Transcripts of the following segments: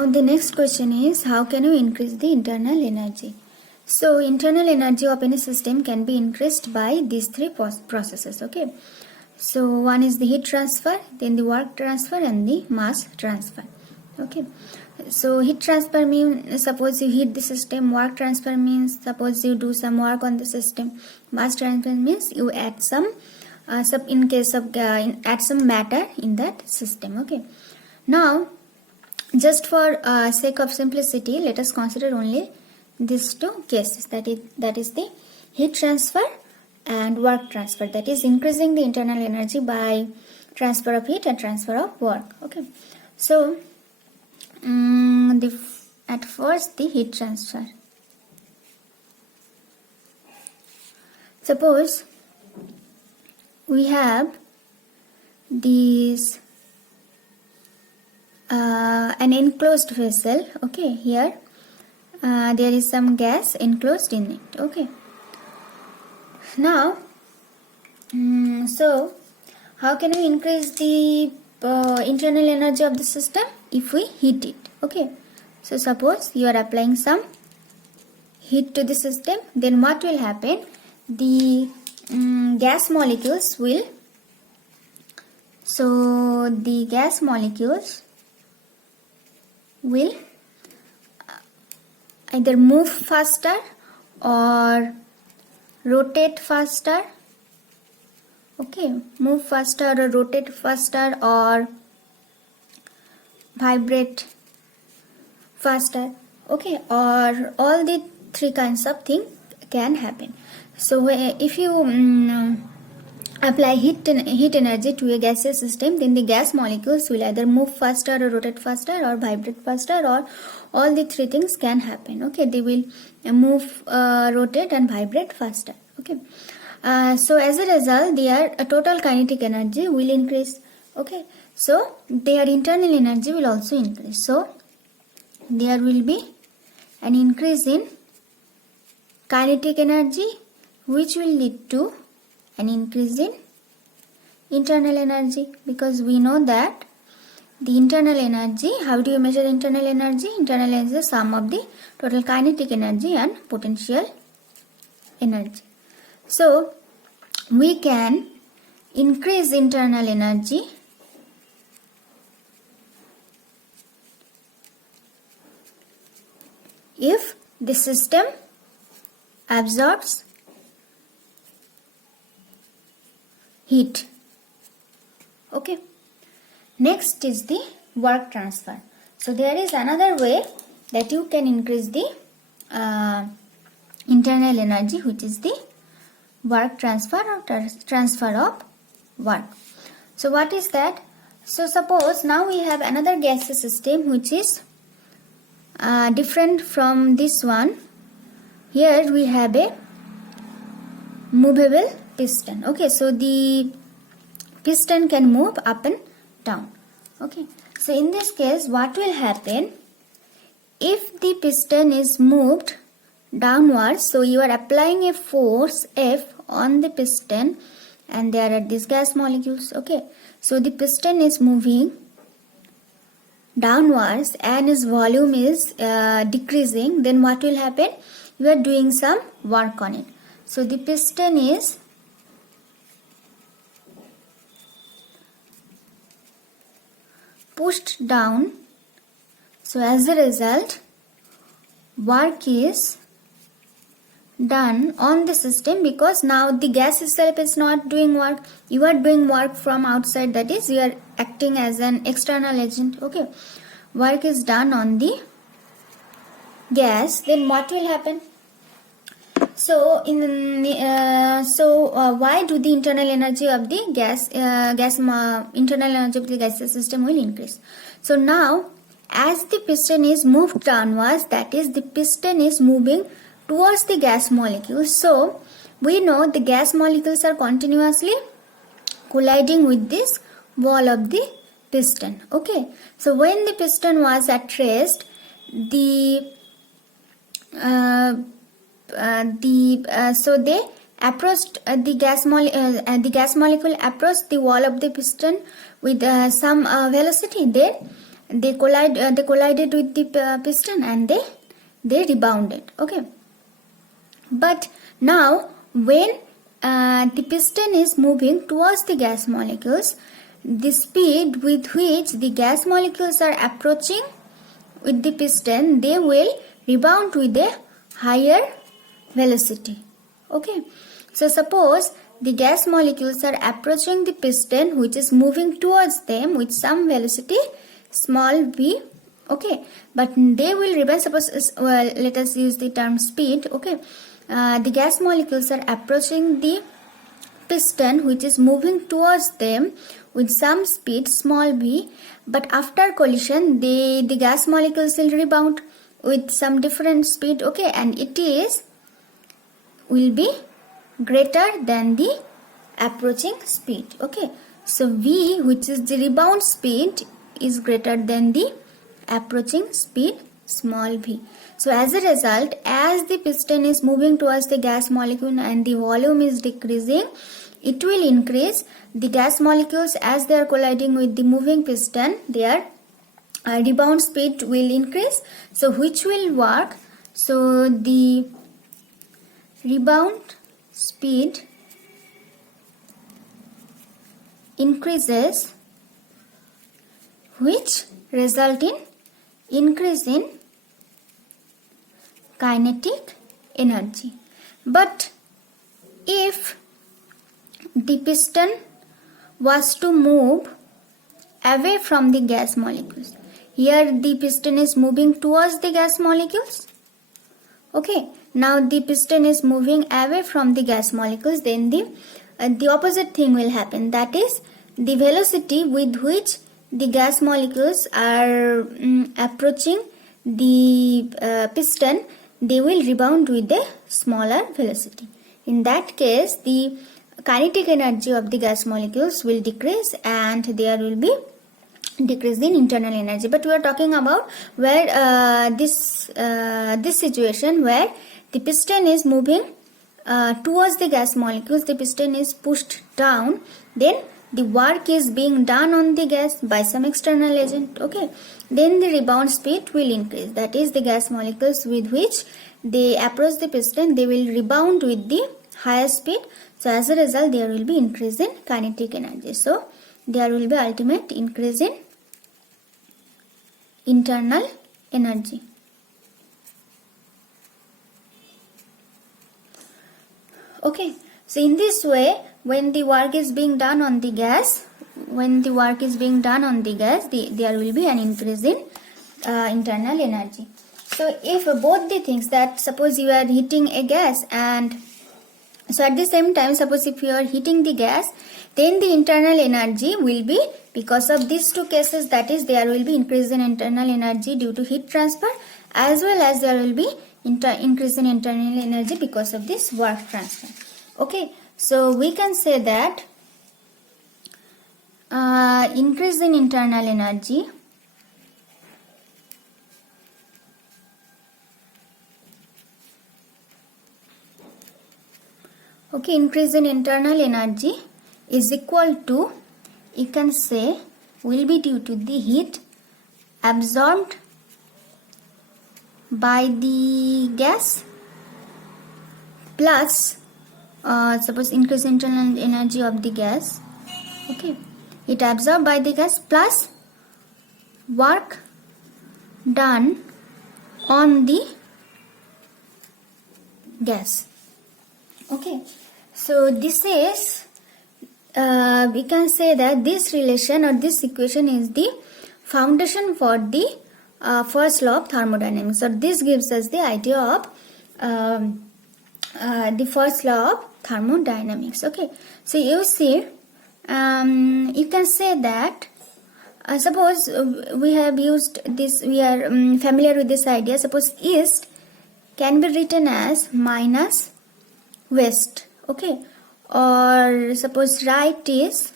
Now the next question is, how can you increase the internal energy? So internal energy of any system can be increased by these three processes. Okay. So one is the heat transfer, then the work transfer, and the mass transfer. Okay. So heat transfer means suppose you heat the system. Work transfer means suppose you do some work on the system. Mass transfer means you add some add some matter in that system. Okay. Now, just for sake of simplicity, let us consider only these two cases. That is the heat transfer and work transfer. That is increasing the internal energy by transfer of heat and transfer of work. Okay. So at first the heat transfer. Suppose we have these an enclosed vessel. Okay, here there is some gas enclosed in it. Okay. Now, so how can we increase the internal energy of the system? If we heat it. Okay. So suppose you are applying some heat to the system, then what will happen? The gas molecules will. So the gas molecules will either move faster or rotate faster. Okay, move faster or rotate faster or vibrate faster. Okay, or all the three kinds of things can happen. So if you apply heat energy to a gaseous system, then the gas molecules will either move faster or rotate faster or vibrate faster, or all the three things can happen. Okay, they will move, rotate and vibrate faster. Okay, so as a result, their total kinetic energy will increase. Okay, so their internal energy will also increase. So there will be an increase in kinetic energy, which will lead to an increase in internal energy, because we know that the internal energy, how do you measure internal energy? Internal energy is the sum of the total kinetic energy and potential energy. So we can increase internal energy if the system absorbs heat. Okay. Next is the work transfer. So there is another way that you can increase the internal energy, which is the work transfer or transfer of work. So what is that? So suppose now we have another gaseous system which is different from this one. Here we have a movable piston. Okay, so the piston can move up and down. Okay, so in this case, what will happen? If the piston is moved downwards, so you are applying a force F on the piston, and there are these gas molecules. Okay, so the piston is moving downwards and its volume is decreasing. Then what will happen? You are doing some work on it. So the piston is pushed down. So as a result, work is done on the system, because now the gas itself is not doing work. You are doing work from outside, that is, you are acting as an external agent. Okay, work is done on the gas. Then what will happen? So why do the internal energy of the internal energy of the gaseous system will increase? So now, as the piston is moved downwards, that is, the piston is moving towards the gas molecules. So we know the gas molecules are continuously colliding with this wall of the piston. Okay, so when the piston was at rest, so they approached the gas molecule approached the wall of the piston with some velocity. Then they collided with the piston and they rebounded. Okay, but now when the piston is moving towards the gas molecules, the speed with which the gas molecules are approaching with the piston, they will rebound with a higher velocity. Okay, so suppose the gas molecules are approaching the piston which is moving towards them with some velocity small v. Okay, but they will rebound. Suppose, well, let us use the term speed. Okay, the gas molecules are approaching the piston which is moving towards them with some speed small v, but after collision the gas molecules will rebound with some different speed. Okay, and it will be greater than the approaching speed. Okay, so v, which is the rebound speed, is greater than the approaching speed small v. So as a result, as the piston is moving towards the gas molecule and the volume is decreasing, it will increase the gas molecules as they are colliding with the moving piston. Their rebound speed will increase, so which will work. So the rebound speed increases, which result in increase in kinetic energy. But if the piston was to move away from the gas molecules, here the piston is moving towards the gas molecules. Okay, now the piston is moving away from the gas molecules, then the opposite thing will happen. That is, the velocity with which the gas molecules are approaching the piston, they will rebound with a smaller velocity. In that case, the kinetic energy of the gas molecules will decrease and there will be decrease in internal energy. But we are talking about where this situation where the piston is moving towards the gas molecules, the piston is pushed down, then the work is being done on the gas by some external agent. Okay, then the rebound speed will increase. That is, the gas molecules with which they approach the piston, they will rebound with the higher speed. So as a result, there will be increase in kinetic energy. So there will be ultimate increase in internal energy. Okay, so in this way, when the work is being done on the gas, there will be an increase in internal energy. So if both the things, that suppose you are heating a gas, and so at the same time, suppose if you are heating the gas, then the internal energy will be, because of these two cases, that is, there will be increase in internal energy due to heat transfer, as well as there will be increase in internal energy because of this work transfer. Okay, so we can say that increase in internal energy increase in internal energy is equal to, you can say, will be due to the heat absorbed by the gas plus suppose increase internal energy of the gas. Okay, it absorbed by the gas plus work done on the gas. Okay, so this is we can say that this relation or this equation is the foundation for the first law of thermodynamics. So this gives us the idea of the first law of thermodynamics. Okay, so you see, you can say that suppose we have used this, we are familiar with this idea. Suppose east can be written as minus west. Okay, or suppose right is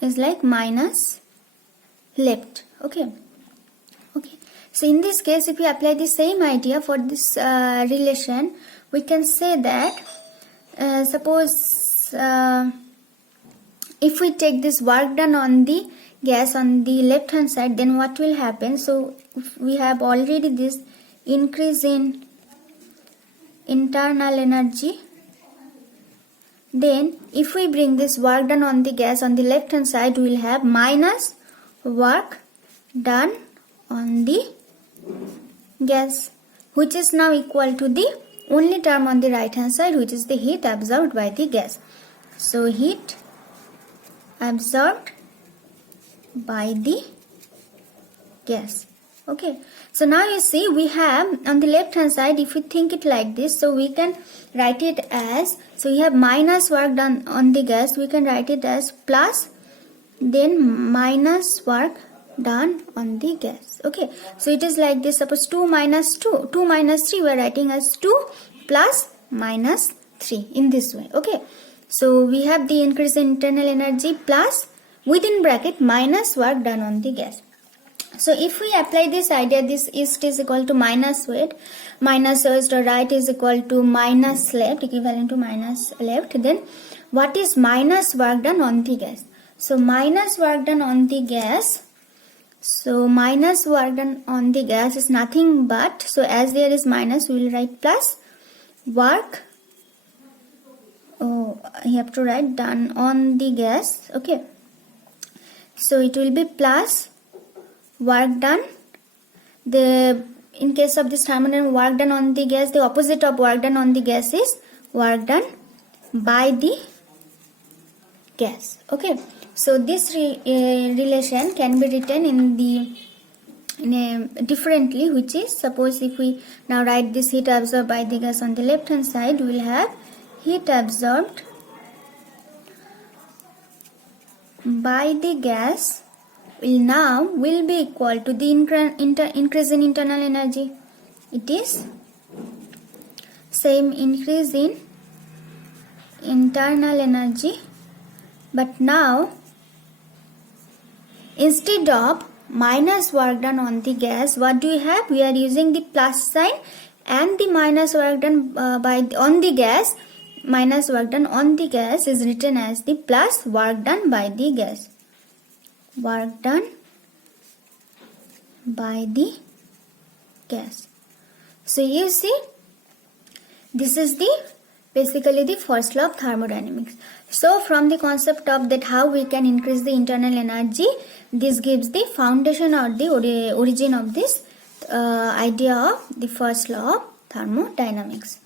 like minus left. Okay, so in this case, if we apply the same idea for this relation, we can say that suppose if we take this work done on the gas on the left hand side, then what will happen? So if we have already this increase in internal energy, then if we bring this work done on the gas on the left hand side, we will have minus work done on the gas, which is now equal to the only term on the right hand side, which is the heat absorbed by the gas. So heat absorbed by the gas. Okay, so now you see we have on the left hand side, if we think it like this, so we can write it as, so we have minus work done on the gas, we can write it as plus then minus work done on the gas. Okay, so it is like this, suppose 2 minus 2, 2 minus 3 we are writing as 2 plus minus 3 in this way. Okay, so we have the increase in internal energy plus within bracket minus work done on the gas. So if we apply this idea, this east is equal to minus west or right is equal to minus left, equivalent to minus left, then what is minus work done on the gas? So minus work done on the gas, so minus work done on the gas is nothing but, so as there is minus we will write plus work, you have to write done on the gas. Okay, so it will be plus work done, the in case of this thermodynamic work done on the gas, the opposite of work done on the gas is work done by the gas. Okay, so this relation can be written in a differently, which is, suppose if we now write this heat absorbed by the gas on the left hand side, we will have heat absorbed by the gas will be equal to the increase in internal energy. It is same increase in internal energy, but now instead of minus work done on the gas, what do we have? We are using the plus sign, and the minus work done on the gas, minus work done on the gas is written as the plus work done by the gas. Work done by the gas. So you see, this is basically the first law of thermodynamics. So from the concept of that how we can increase the internal energy, this gives the foundation or the origin of this idea of the first law of thermodynamics.